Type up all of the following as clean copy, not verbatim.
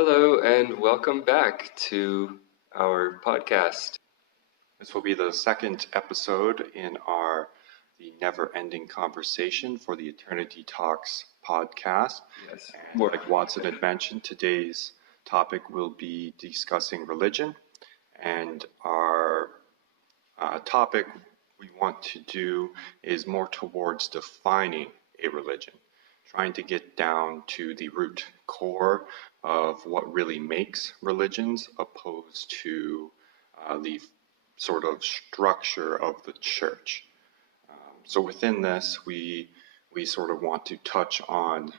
Hello, and welcome back to our podcast. This will be the second episode in our The Never Ending Conversation for the Eternity Talks podcast. Yes. And like Watson had mentioned, today's topic will be discussing religion. And our topic we want to do is more towards defining a religion, trying to get down to the root core of what really makes religions opposed to the sort of structure of the church. So within this, we sort of want to touch on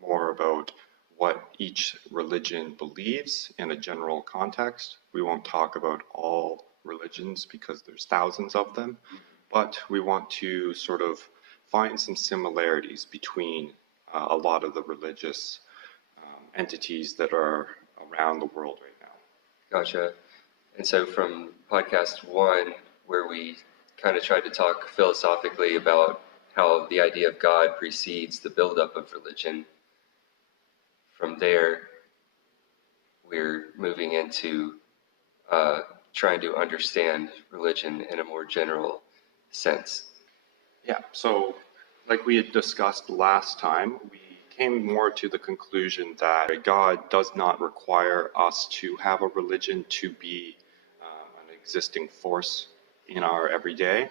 more about what each religion believes in a general context. We won't talk about all religions because there's thousands of them, but we want to sort of find some similarities between a lot of the religious entities that are around the world right now. Gotcha. And so from podcast 1, where we kind of tried to talk philosophically about how the idea of God precedes the buildup of religion, from there we're moving into trying to understand religion in a more general sense. Yeah, so like we had discussed last time, we came more to the conclusion that God does not require us to have a religion to be an existing force in our everyday,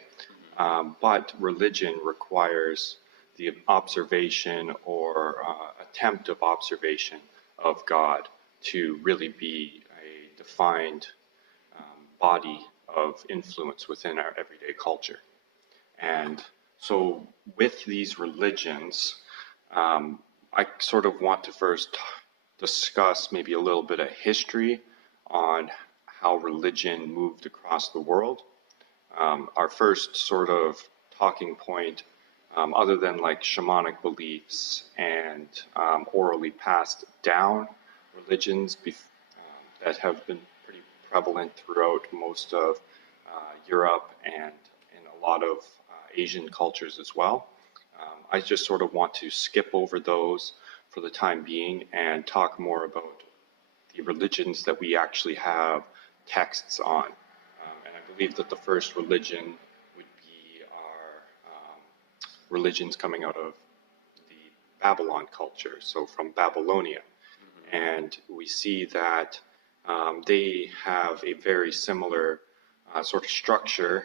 but religion requires the observation or attempt of observation of God to really be a defined body of influence within our everyday culture. And so with these religions, I sort of want to first discuss maybe a little bit of history on how religion moved across the world. Our first sort of talking point, other than like shamanic beliefs and orally passed down religions that have been pretty prevalent throughout most of Europe and in a lot of Asian cultures as well. I just sort of want to skip over those for the time being and talk more about the religions that we actually have texts on. And I believe that the first religion would be our religions coming out of the Babylon culture, so from Babylonia. Mm-hmm. And we see that they have a very similar sort of structure,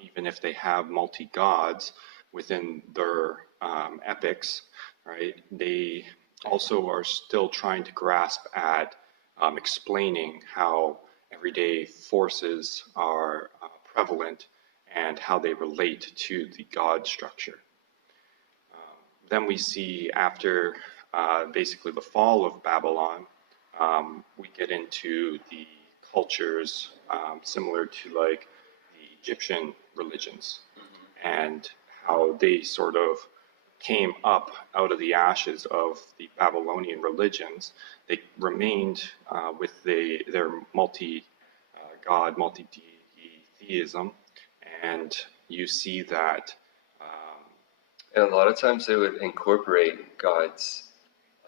even if they have multi-gods within their epics, right? They also are still trying to grasp at explaining how everyday forces are prevalent and how they relate to the god structure. Then we see after basically the fall of Babylon, we get into the cultures similar to like the Egyptian religions, and how they sort of came up out of the ashes of the Babylonian religions. They remained with their multi-god, multi-deism, and you see that. And a lot of times they would incorporate gods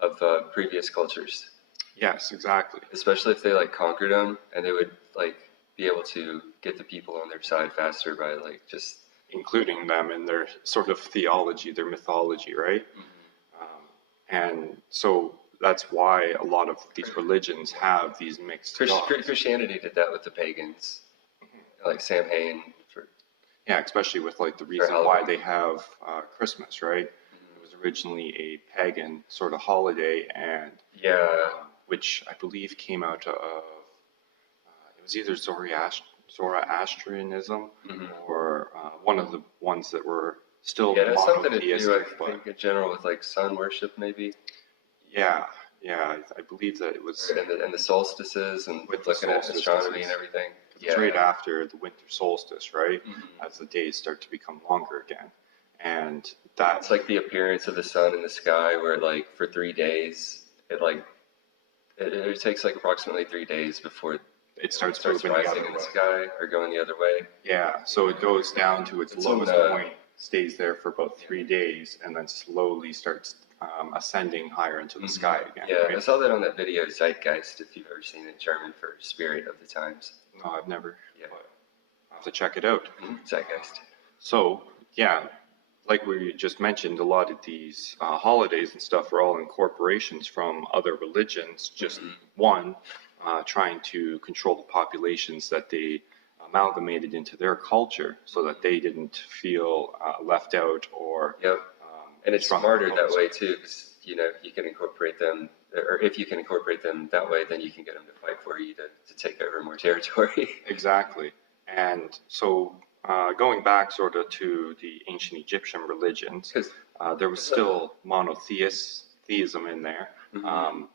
of previous cultures. Yes, exactly. Especially if they like conquered them, and they would like be able to get the people on their side faster by like just including them in their sort of theology, their mythology, right? Mm-hmm. And so that's why a lot of these religions have these mixed gods. Christianity did that with the pagans, like Samhain. Yeah, especially with like the reason why they have Christmas, right? Mm-hmm. It was originally a pagan sort of holiday, and which I believe came out of it was either Zoroastrianism, mm-hmm. or one of the ones that were still monotheistic. Yeah, something to do, I think, in general with like sun worship, maybe. Yeah, I believe that it was. And the solstices and with looking at astronomy and everything. It's right after the winter solstice, right? Mm-hmm. As the days start to become longer again. And that's like the appearance of the sun in the sky, where like for 3 days, it takes like approximately 3 days before it starts rising in the sky or going the other way. Yeah, so it goes down to its lowest point, stays there for about 3 days, and then slowly starts ascending higher into the sky again. Yeah, right? I saw that on that video Zeitgeist, if you've ever seen it, German for spirit of the times. No, I've never. Yeah. But I'll have to check it out. Zeitgeist. So, yeah, like we just mentioned, a lot of these holidays and stuff are all incorporations from other religions, just one trying to control the populations that they amalgamated into their culture so that they didn't feel left out or Yep. And it's strongly smarter that opposed. way too, because you can incorporate them, or if you can incorporate them that way, then you can get them to fight for you to take over more territory. Exactly. And so going back sort of to the ancient Egyptian religions, 'Cause- there was still monotheism in there. What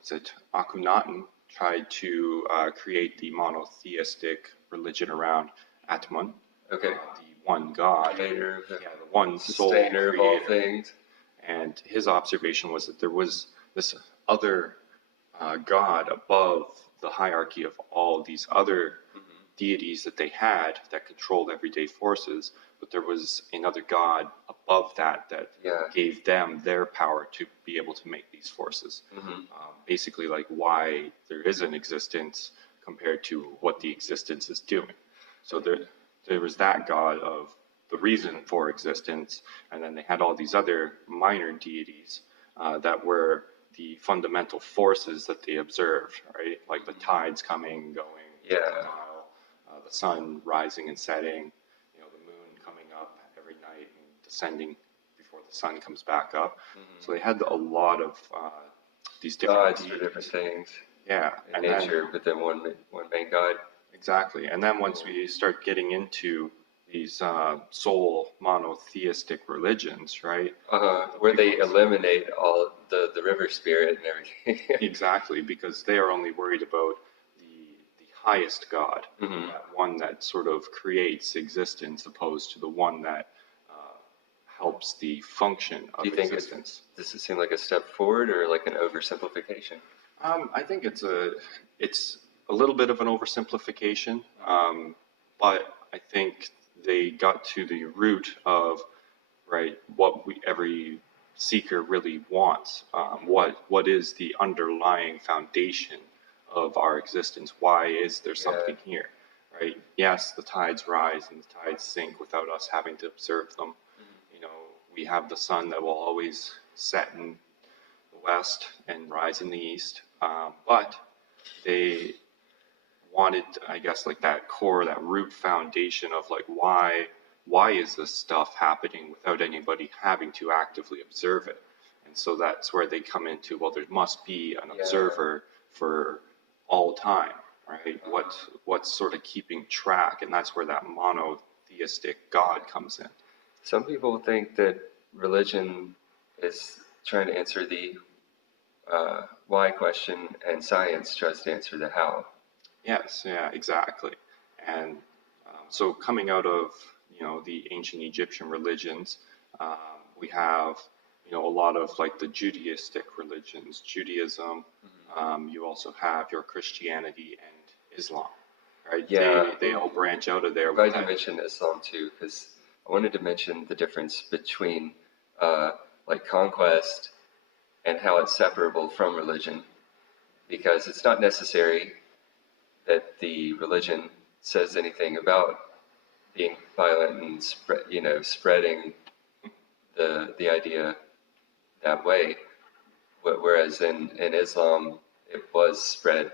was it? Akhenaten tried to create the monotheistic religion around Atman, Okay. the one God, Creator, the one soul sustainer of all creator. things. And his observation was that there was this other God above the hierarchy of all these other deities that they had that controlled everyday forces, but there was another God above that Yeah. gave them their power to be able to make these forces. Basically, like why there is an existence compared to what the existence is doing. So there was that God of the reason for existence, and then they had all these other minor deities that were the fundamental forces that they observed, right? Like the tides coming, going, Yeah. the sun rising and setting, the moon coming up every night and descending before the sun comes back up. So they had a lot of these different Gods for deities. different things Yeah, in and nature, then, but then one main God. exactly. And then once we start getting into these sole monotheistic religions, right? Where they eliminate all the river spirit and everything. Exactly, because they are only worried about the highest God, that one that sort of creates existence, opposed to the one that helps the function of Do you think existence. does it seem like a step forward or like an oversimplification? I think it's a little bit of an oversimplification, but I think they got to the root of what every seeker really wants. What is the underlying foundation of our existence? Why is there something here? Right? Yes, the tides rise and the tides sink without us having to observe them. We have the sun that will always set in the west and rise in the east. But they wanted, I guess, like that core, that root foundation of like why is this stuff happening without anybody having to actively observe it? And so that's where they come into, well, there must be an observer for all time, right? What's sort of keeping track, and that's where that monotheistic God comes in. Some people think that religion is trying to answer the why question, and science tries to answer the how. Yes, yeah, exactly. And so coming out of the ancient Egyptian religions, we have a lot of like the Judaistic religions, Judaism. You also have your Christianity and Islam, right? Yeah. They all branch out of there. I'm glad you mentioned Islam too, because I wanted to mention the difference between like conquest and how it's separable from religion, because it's not necessary that the religion says anything about being violent and spreading the idea that way. Whereas in Islam, it was spread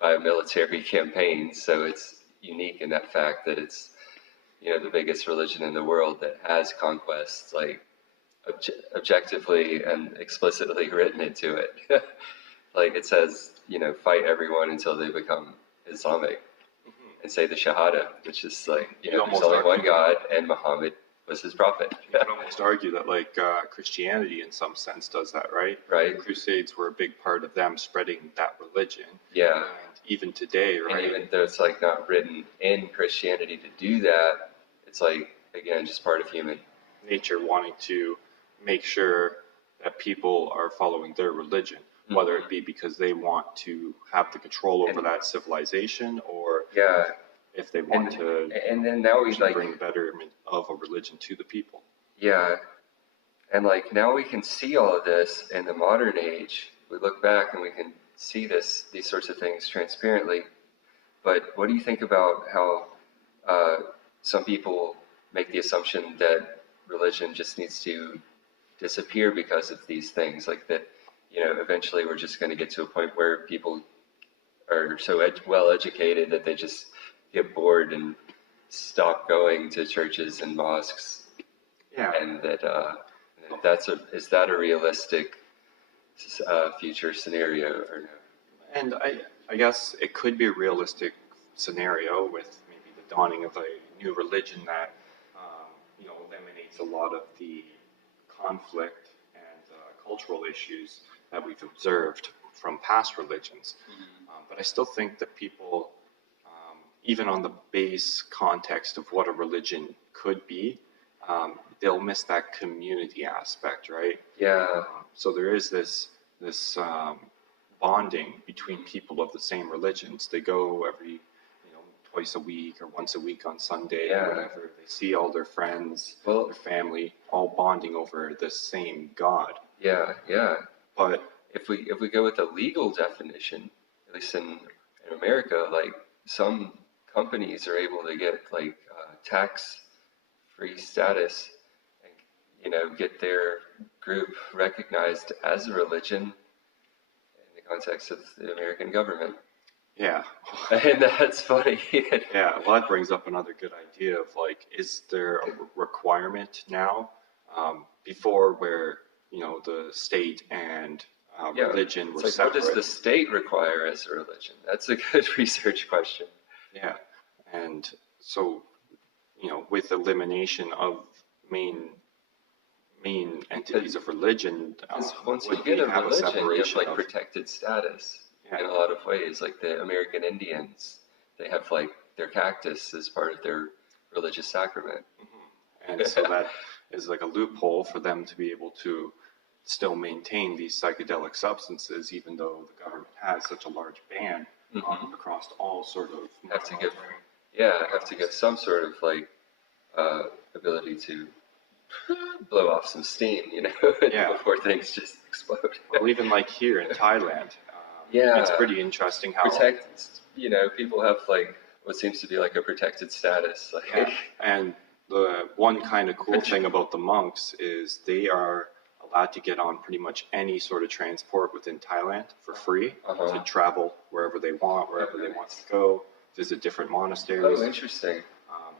by a military campaign, so it's unique in that fact that it's the biggest religion in the world that has conquests, like objectively and explicitly written into it. Like it says, fight everyone until they become Islamic and say the Shahada, which is like, there's only one God and Muhammad was his prophet. You can almost argue that like Christianity in some sense does that, right? Right. The Crusades were a big part of them spreading that religion. Yeah. And even today, right? And even though it's like not written in Christianity to do that, it's like, again, just part of human nature wanting to make sure that people are following their religion, whether it be because they want to have the control over that civilization, or if they want to and then now we like bring betterment of a religion to the people. Yeah, And like now we can see all of this in the modern age. We look back and we can see these sorts of things transparently. But what do you think about how uh, some people make the assumption that religion just needs to disappear because of these things? Like that, eventually we're just going to get to a point where people are so well educated that they just get bored and stop going to churches and mosques, Yeah. and is that a realistic future scenario or no? And I guess it could be a realistic scenario with maybe the dawning of a new religion that, eliminates a lot of the conflict and cultural issues that we've observed from past religions. But I still think that people, even on the base context of what a religion could be, they'll miss that community aspect, right? Yeah. So there is this bonding between people of the same religions. They go every twice a week or once a week on Sunday or whatever. They see all their friends, their family, all bonding over the same God. Yeah, yeah. But if we go with the legal definition, at least in America, like some companies are able to get like tax-free status and get their group recognized as a religion in the context of the American government. yeah. And that's funny. Yeah, well, that brings up another good idea of like, is there a requirement now? Before where, the state and religion were it's like, separate. what does the state require as a religion? That's a good research question. Yeah, and so, with elimination of main entities of religion, Once you would get we a have religion, you have separation like of, protected status yeah, in a lot of ways. Like the American Indians, they have like their cactus as part of their religious sacrament. and so that is like a loophole for them to be able to still maintain these psychedelic substances, even though the government has such a large ban across all sort of. Have to give some sort of like ability to blow off some steam, before things just explode. Well, even like here in Thailand, it's pretty interesting how people have like what seems to be like a protected status. Like, and the one kind of cool thing about the monks is they are allowed to get on pretty much any sort of transport within Thailand for free to travel wherever they want, wherever they want to go, visit different monasteries. Oh, interesting.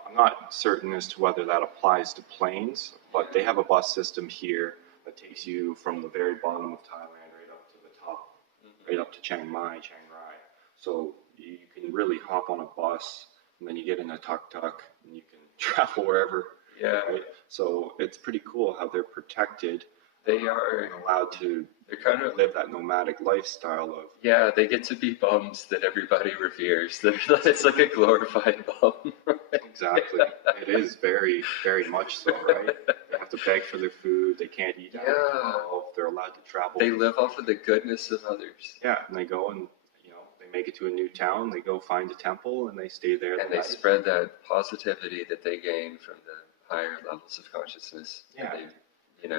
I'm not certain as to whether that applies to planes, but they have a bus system here that takes you from the very bottom of Thailand right up to the top, right up to Chiang Rai. So you can really hop on a bus, and then you get in a tuk-tuk, and you can travel wherever. Yeah. Right? So it's pretty cool how they're protected. They are allowed to kind of live that nomadic lifestyle of. Yeah, they get to be bums that everybody reveres. It's like a glorified bum. Exactly. It is very, very much so, right? They have to beg for their food. They can't eat alcohol. They're allowed to travel. They live off of the goodness of others. Yeah, and they go and they make it to a new town. They go find a temple and they stay there. And they spread that positivity that they gain from the higher levels of consciousness. Yeah. They,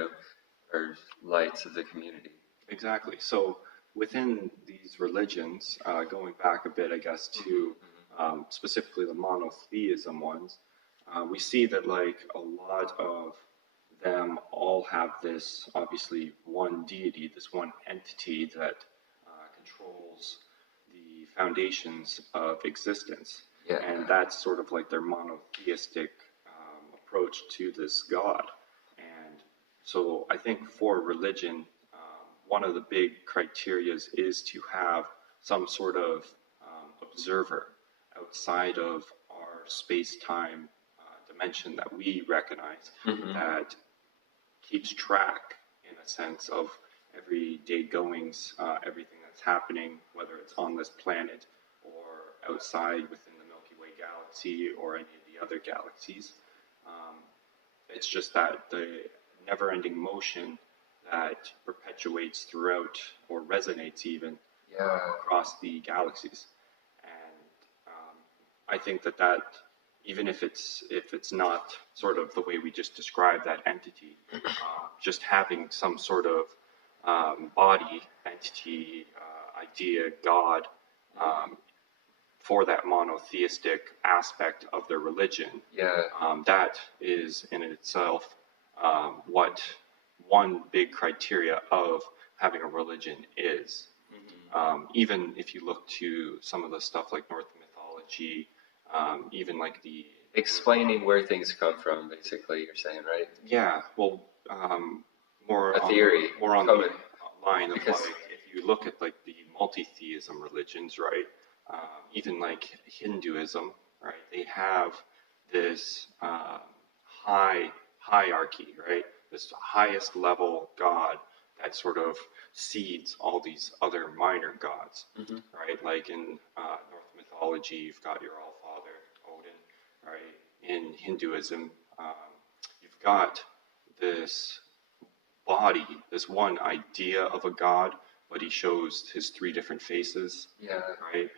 are lights of the community. Exactly. So within these religions, going back a bit, I guess, to specifically the monotheism ones, we see that like a lot of them all have this obviously one deity, this one entity that controls the foundations of existence. Yeah. And that's sort of like their monotheistic approach to this God. And so I think for religion, one of the big criterias is to have some sort of observer outside of our space-time dimension that we recognize that keeps track, in a sense, of everyday goings, everything that's happening, whether it's on this planet or outside within the Milky Way galaxy or any of the other galaxies. It's just that the never-ending motion that perpetuates throughout or resonates even across the galaxies. And I think that even if it's not sort of the way we just described that entity, just having some sort of body, entity, idea, God, for that monotheistic aspect of their religion. Yeah. That is in itself what one big criteria of having a religion is. Even if you look to some of the stuff like Norse mythology, even like the Explaining where things come from, basically, you're saying, right? yeah, well, more A theory. more on the line of because like if you look at like the multi-theism religions, right? Even like Hinduism, right? They have this hierarchy, right? This highest level God that sort of seeds all these other minor gods, right? Like in Norse mythology, you've got your All-Father, Odin, right? In Hinduism, you've got this body, this one idea of a god, but he shows his three different faces, Yeah. right?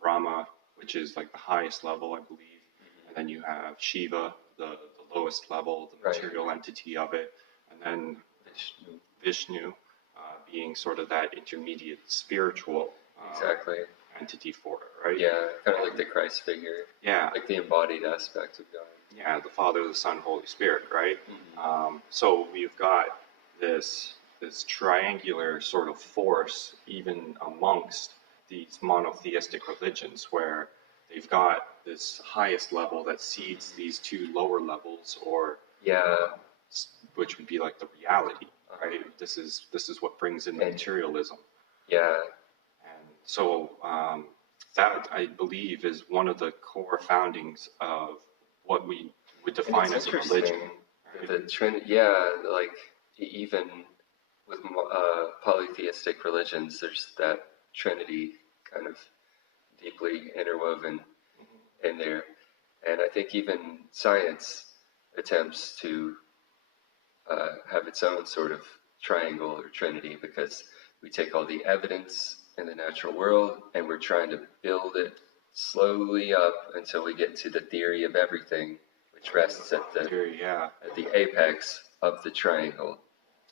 Brahma, which is like the highest level, I believe, and then you have Shiva, the lowest level, the material entity of it, and then Vishnu being sort of that intermediate spiritual entity for it, right? Yeah, kind of like the Christ figure. Yeah. Like the embodied aspect of God. Yeah, the Father, the Son, Holy Spirit, right? So we've got this triangular sort of force even amongst these monotheistic religions where they've got this highest level that seeds these two lower levels, or which would be like the reality, right? This is what brings in the materialism. Yeah. And so that, I believe, is one of the core foundings of what we would define as a religion. Right? The Trinity, like even with polytheistic religions, there's that Trinity kind of deeply interwoven in there. And I think even science attempts to have its own sort of triangle or trinity, because we take all the evidence in the natural world and we're trying to build it slowly up until we get to the theory of everything, which rests at the apex of the triangle.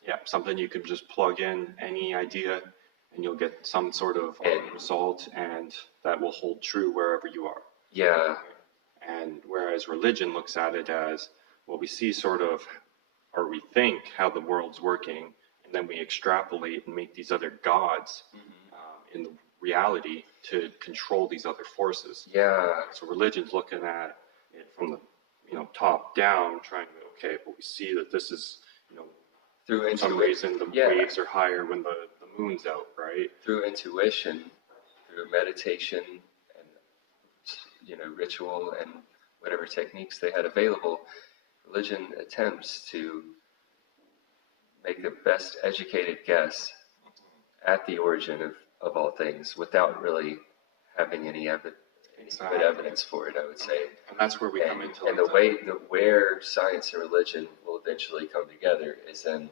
Yeah, something you can just plug in any idea and you'll get some sort of result, and that will hold true wherever you are. Yeah. And whereas religion looks at it as, well, we see sort of, or we think how the world's working, and then we extrapolate and make these other gods in the reality to control these other forces. Yeah. So religion's looking at it from the top down, trying to, okay, but we see that this is, through for some reason the waves are higher when the moon's out, right? Through intuition, through meditation, and ritual and whatever techniques they had available, religion attempts to make the best educated guess at the origin of all things without really having any good evidence for it, I would say. And that's where we come into and where science and religion will eventually come together is in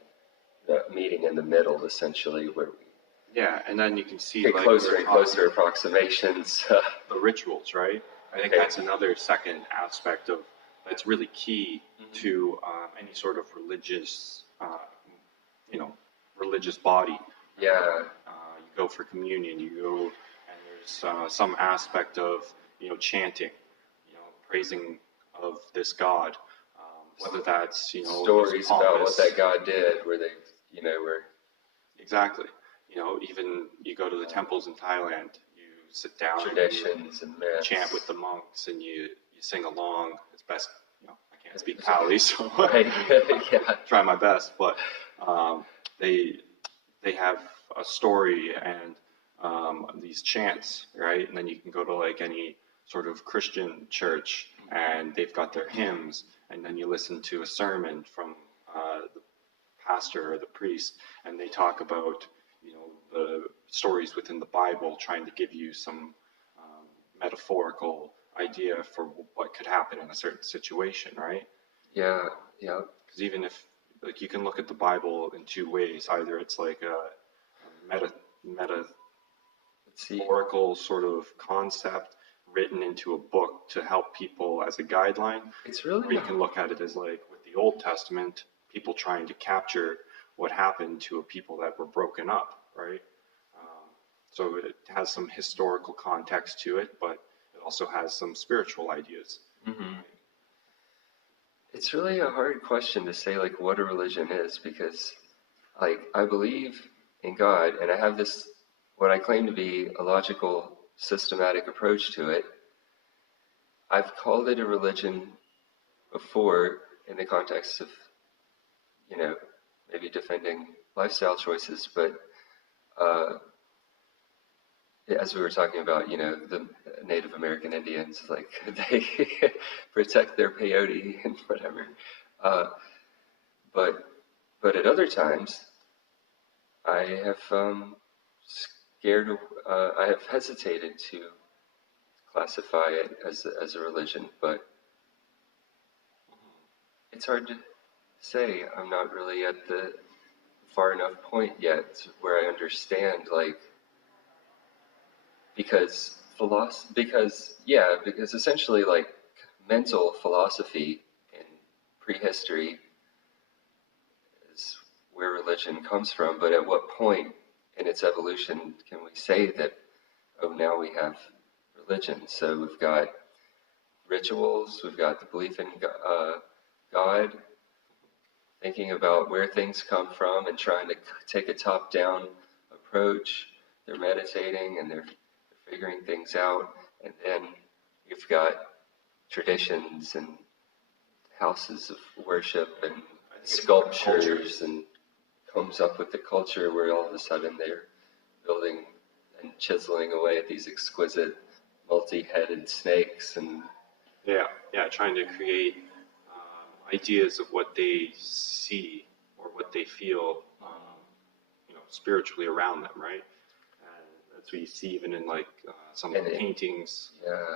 the meeting in the middle, essentially, where we and then you can see get closer and closer approximations. The rituals, right? I think that's another second aspect of that's really key to any sort of religious, religious body. Yeah. You go for communion, you go, and there's some aspect of chanting, praising of this God, whether that's stories about what that God did, where they were exactly. Even you go to the temples in Thailand, you sit down, traditions and myths. Chant with the monks, and you sing along. It's best, I can't speak Pali, so try my best. But they have a story and these chants, right? And then you can go to like any sort of Christian church, and they've got their hymns, and then you listen to a sermon from the pastor or the priest, and they talk about the stories within the Bible, trying to give you some metaphorical idea for what could happen in a certain situation, right? Yeah. Because even if you can look at the Bible in two ways, either it's like a metaphorical sort of concept written into a book to help people as a guideline. It's Or really you can look at it as like with the Old Testament, people trying to capture what happened to a people that were broken up, right? So it has some historical context to it, but it also has some spiritual ideas. hmm It's really a hard question to say like what a religion is, because like I believe in God and I have this what I claim to be a logical, systematic approach to it. I've called it a religion before in the context of, you know, maybe defending lifestyle choices, but uh, as we were talking about, you know, the Native American Indians, like they protect their peyote and whatever. Uh, but but at other times, I have scared, I have hesitated to classify it as a religion, but it's hard to say. I'm not really at the far enough point yet where I understand, like, because essentially, like, mental philosophy in prehistory is where religion comes from, but at what point in its evolution can we say that, oh, now we have religion? So we've got rituals, we've got the belief in God, thinking about where things come from and trying to take a top-down approach. They're meditating and they're figuring things out. And then you've got traditions and houses of worship and sculptures, and comes up with the culture where all of a sudden they're building and chiseling away at these exquisite multi-headed snakes and Trying to create ideas of what they see or what they feel, spiritually around them, right? And that's what you see even in like some of the paintings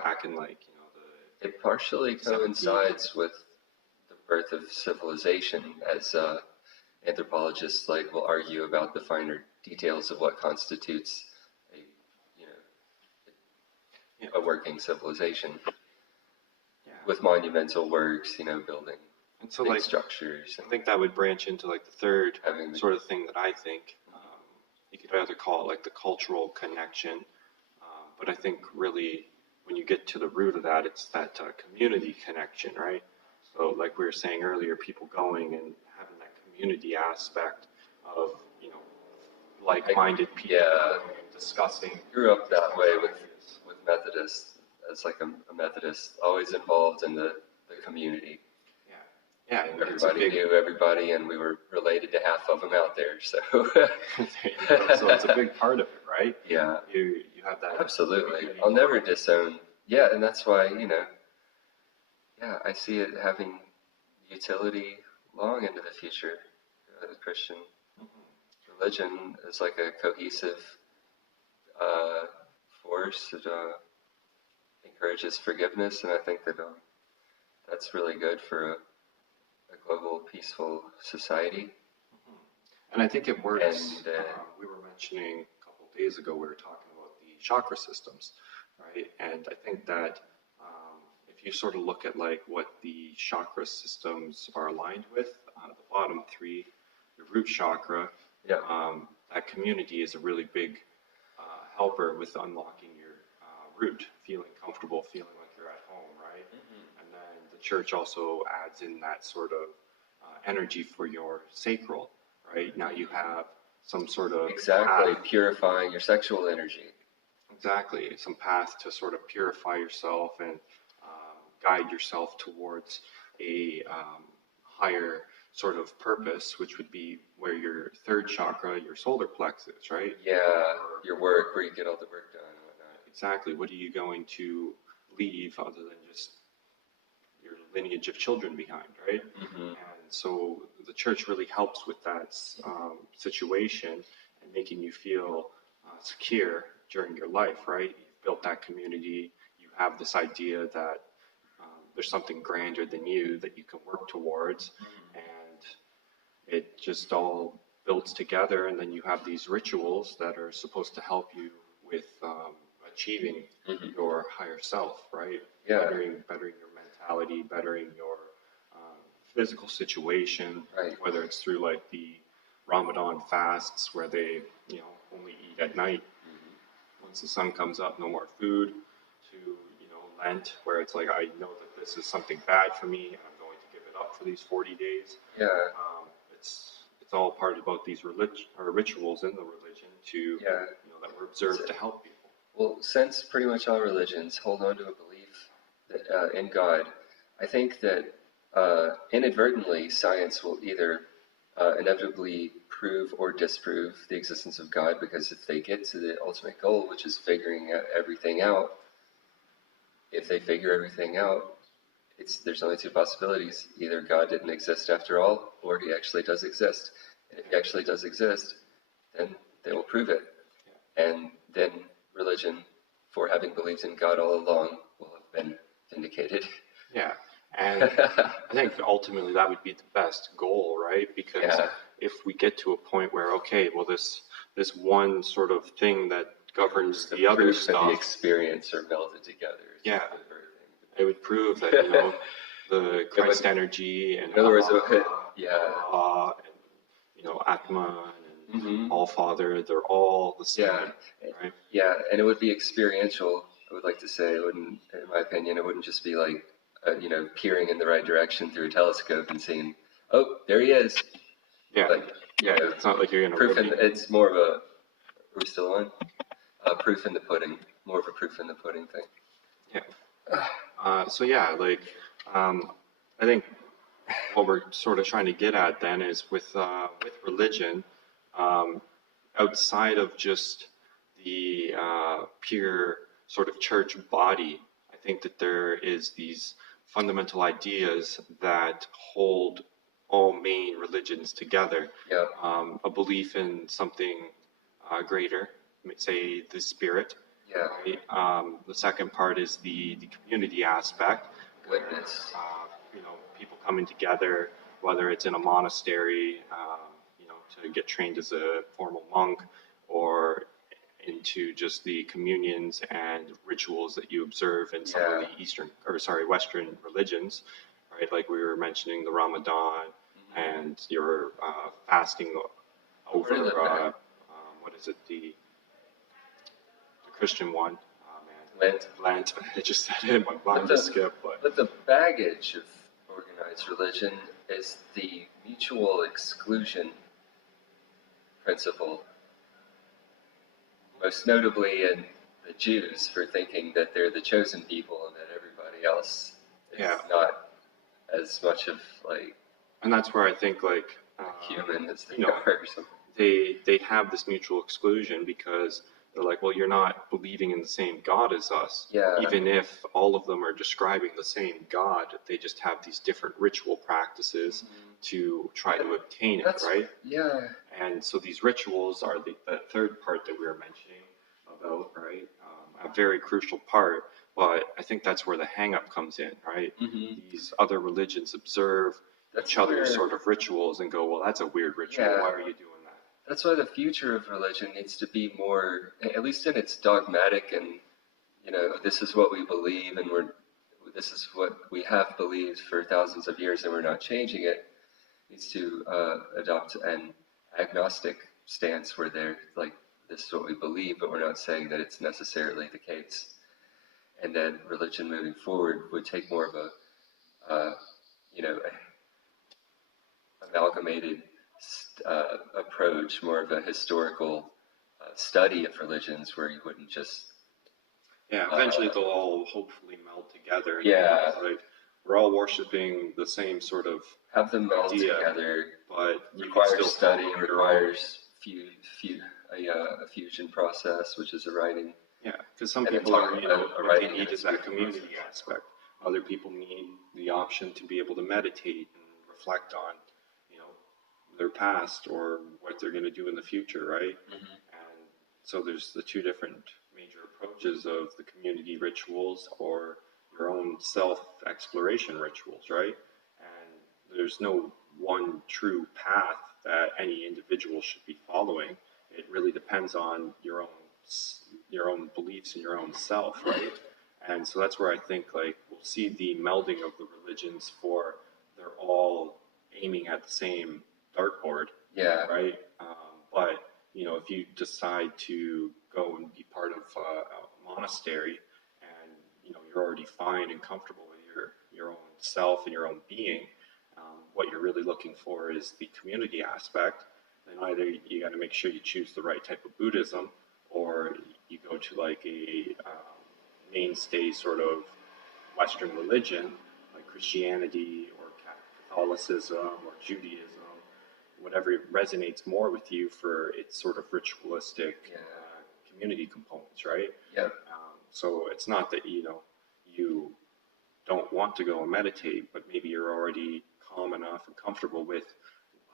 back in like it partially coincides with the birth of civilization, as anthropologists like will argue about the finer details of what constitutes a a working civilization with monumental works, building and so big like structures. I think that would branch into like the third Having sort of thing that I think you could either call it like the cultural connection, but I think really when you get to the root of that, it's that community connection, right? So like we were saying earlier, people going and having that community aspect of like-minded people discussing. grew up that way with Methodists, as like a Methodist, always involved in the community. Yeah, And everybody knew everybody, and we were related to half of them out there. So, so it's a big part of it, right? Yeah, you have that. absolutely. I'll never disown. Yeah, and that's why I see it having utility long into the future. The Christian religion is like a cohesive force that encourages forgiveness, and I think that that's really good for a global, peaceful society. And I think it works. And we were mentioning a couple of days ago, we were talking about the chakra systems, right? And I think that if you sort of look at like what the chakra systems are aligned with, the bottom three, the root chakra, that community is a really big helper with unlocking your root, feeling comfortable, feeling like you're at home, right? And then the church also adds in that sort of energy for your sacral, right? Now you have some sort of path, purifying your sexual energy. Exactly, some path to sort of purify yourself and guide yourself towards a higher sort of purpose, which would be where your third chakra, your solar plexus, right? Yeah, your work, where you get all the work done and whatnot. Exactly. What are you going to leave other than just your lineage of children behind, right? And so the church really helps with that situation and making you feel secure during your life, right? You've built that community. You have this idea that there's something grander than you that you can work towards, and it just all builds together. And then you have these rituals that are supposed to help you with achieving Mhm. your higher self, right? Yeah. Bettering your mentality, bettering your physical situation, Right. whether it's through like the Ramadan fasts where they, only eat at night. Once the sun comes up, no more food, to, Lent, where it's like, I know that this is something bad for me, and I'm going to give it up for these 40 days. Yeah. It's all part about these rituals in the religion to, Yeah. that were observed to help people. Well, since pretty much all religions hold on to a belief that, in God, I think that inadvertently science will either inevitably prove or disprove the existence of God, because if they get to the ultimate goal, which is figuring everything out, if they figure everything out, there's only two possibilities. Either God didn't exist after all, or he actually does exist. And if he actually does exist, then they will prove it. And then religion, for having believed in God all along, will have been vindicated. Yeah. And I think ultimately that would be the best goal, right? Because if we get to a point where, okay, well, this one sort of thing that governs the other stuff, and the experience are melded together. Yeah. It would prove that, the Christ energy and in other words, and, Atma and All Father, they're all the same, right? Yeah, and it would be experiential. I would like to say, it wouldn't, in my opinion, it wouldn't just be like, peering in the right direction through a telescope and seeing, oh, there he is. Yeah, it's not like you're gonna. It's more of a. Are we still on? Proof in the pudding. More of a proof in the pudding thing. Yeah. I think what we're sort of trying to get at then is with religion, outside of just the pure sort of church body, I think that there is these fundamental ideas that hold all main religions together. Yeah. A belief in something greater, say the spirit. Yeah. Right? The second part is the community aspect. Goodness. People coming together, whether it's in a monastery, to get trained as a formal monk, or into just the communions and rituals that you observe in some of the Western religions, right? Like we were mentioning the Ramadan, and your fasting over, what is it, the Christian one? Lent. I just said it, my mind just skipped. But the baggage of organized religion is the mutual exclusion principle. Most notably in the Jews, for thinking that they're the chosen people and that everybody else is not as much of like. And that's where I think human as they are or something. They have this mutual exclusion because they're like, well, you're not believing in the same God as us. Yeah. Even if all of them are describing the same God, they just have these different ritual practices to try to obtain it, right? Yeah. And so these rituals are the third part that we were mentioning about, right? A very crucial part, but I think that's where the hang-up comes in, right? These other religions observe each other's sort of rituals and go, well, that's a weird ritual. Why are you doing that? That's why the future of religion needs to be more, at least in its dogmatic and, this is what we believe and this is what we have believed for thousands of years and we're not changing it, needs to adopt an agnostic stance where they're like, this is what we believe, but we're not saying that it's necessarily the case. And then religion moving forward would take more of a, amalgamated approach, more of a historical study of religions, where you wouldn't just. Yeah, eventually they'll all hopefully meld together. Yeah. Like we're all worshiping the same sort of. Have them meld together, but requires study, requires a fusion process, which is a writing. Yeah, because some people are, what they need is that community aspect. Other people need the option to be able to meditate and reflect on, their past or what they're going to do in the future, right? And so there's the two different major approaches of the community rituals or your own self-exploration rituals, right? And there's no one true path that any individual should be following. It really depends on your your own beliefs and your own self, right? And so that's where I think like we'll see the melding of the religions for they're all aiming at the same dartboard, Yeah. right? But you know, if you decide to go and be part of a monastery, and you know you're already fine and comfortable with your own self and your own being, what you're really looking for is the community aspect. Then either you got to make sure you choose the right type of Buddhism, or you go to like a mainstay sort of Western religion like Christianity or Catholicism or Judaism, whatever resonates more with you for its sort of ritualistic community components, right? Yep. So it's not that you don't want to go and meditate, but maybe you're already calm enough and comfortable with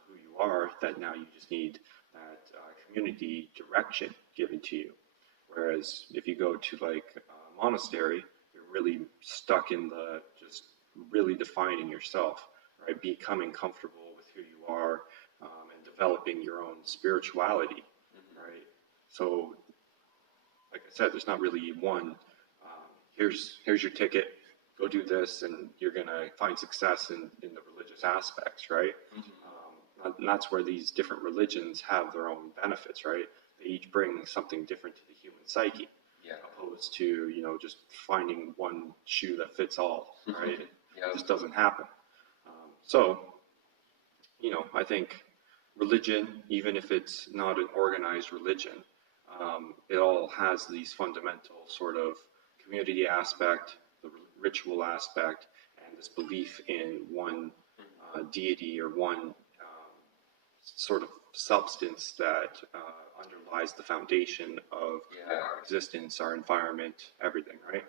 who you are that now you just need that community direction given to you. Whereas if you go to like a monastery, you're really stuck in the just really defining yourself, right? Becoming comfortable with who you are and developing your own spirituality, right? So, like I said, there's not really one. Here's your ticket. Go do this, and you're gonna find success in the religious aspects, right? And that's where these different religions have their own benefits, right? They each bring something different to the human psyche, opposed to just finding one shoe that fits all, right? It just doesn't happen. So, I think religion, even if it's not an organized religion, it all has these fundamental sort of community aspect, the ritual aspect, and this belief in one deity or one sort of substance that underlies the foundation of our existence, our environment, everything, right?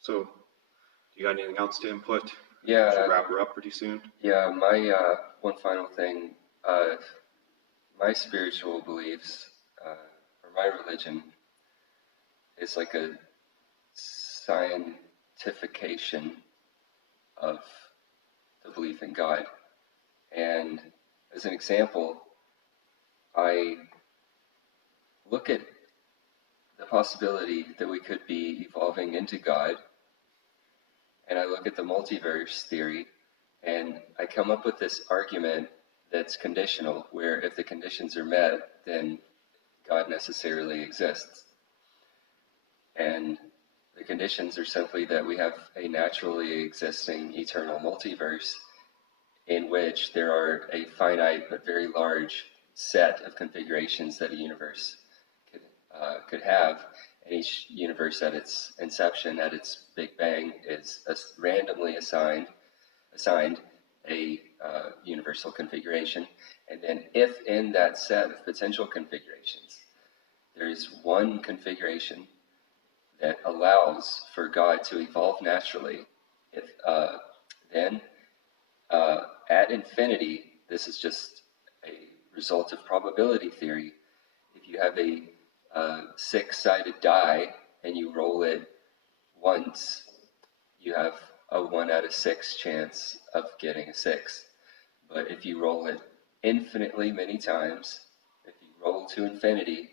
So, do you got anything else to input? Yeah. Should wrap her up pretty soon. Yeah, my one final thing, my spiritual beliefs, or my religion, is like a scientification of the belief in God. And as an example, I look at the possibility that we could be evolving into God, and I look at the multiverse theory, and I come up with this argument that's conditional, where if the conditions are met, then God necessarily exists. And the conditions are simply that we have a naturally existing eternal multiverse in which there are a finite but very large set of configurations that a universe could have. And each universe at its inception, at its Big Bang, is randomly assigned a universal configuration. And then if in that set of potential configurations, there is one configuration that allows for God to evolve naturally, then at infinity, this is just a result of probability theory. If you have a six-sided die and you roll it once, you have a 1 out of 6 chance of getting a 6. But if you roll it infinitely many times, if you roll to infinity,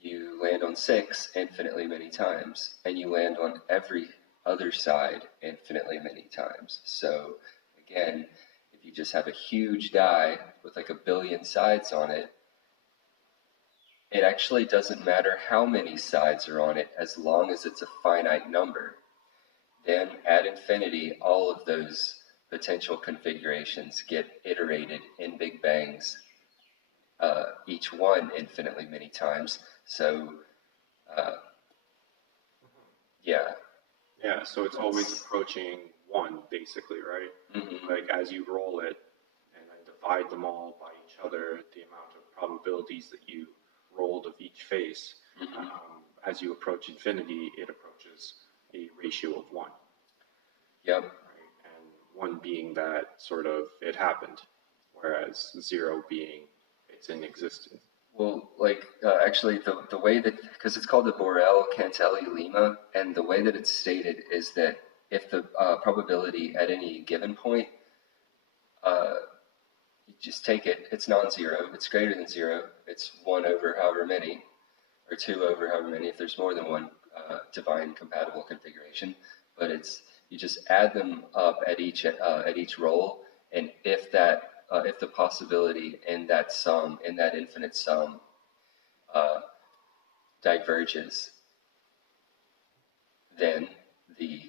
you land on 6 infinitely many times, and you land on every other side infinitely many times. So again, if you just have a huge die with like 1 billion sides on it, it actually doesn't matter how many sides are on it as long as it's a finite number. Then at infinity, all of those potential configurations get iterated in Big Bangs, each one infinitely many times. So, Yeah, so it's always approaching 1, basically, right? Mm-hmm. Like as you roll it and then divide them all by each other, the amount of probabilities that you rolled of each face, as you approach infinity, it approaches a ratio of 1. Yep. Right? And 1 being that sort of it happened, whereas 0 being it's in existence. Well, like actually the way that, because it's called the Borel-Cantelli lemma, and the way that it's stated is that if the probability at any given point, you just take it, it's non-zero, it's greater than 0, it's 1 over however many, or 2 over however many, if there's more than one divine compatible configuration. But you just add them up at each roll, and if the possibility in that sum, in that infinite sum, diverges, then the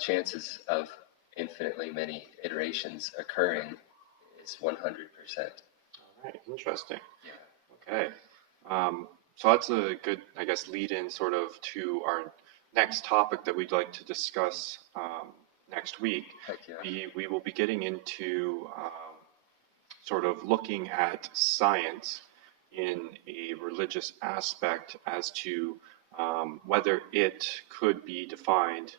chances of infinitely many iterations occurring is 100%. All right, interesting. Yeah. Okay. So that's a good, I guess, lead in sort of to our next topic that we'd like to discuss next week. Heck yeah. We will be getting into sort of looking at science in a religious aspect as to whether it could be defined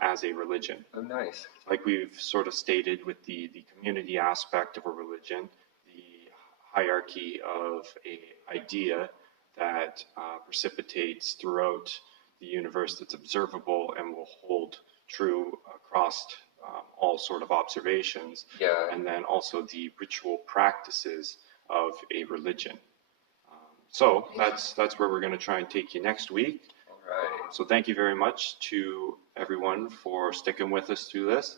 as a religion. Oh, nice. Like we've sort of stated with the community aspect of a religion, the hierarchy of a idea that precipitates throughout the universe that's observable and will hold true across all sort of observations. Yeah. And then also the ritual practices of a religion. So that's where we're going to try and take you next week. All right. So thank you very much to everyone for sticking with us through this.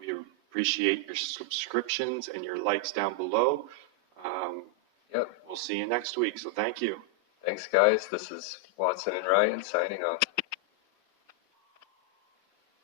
We appreciate your subscriptions and your likes down below. Yep. We'll see you next week. So thank you. Thanks, guys. This is Watson and Ryan signing off.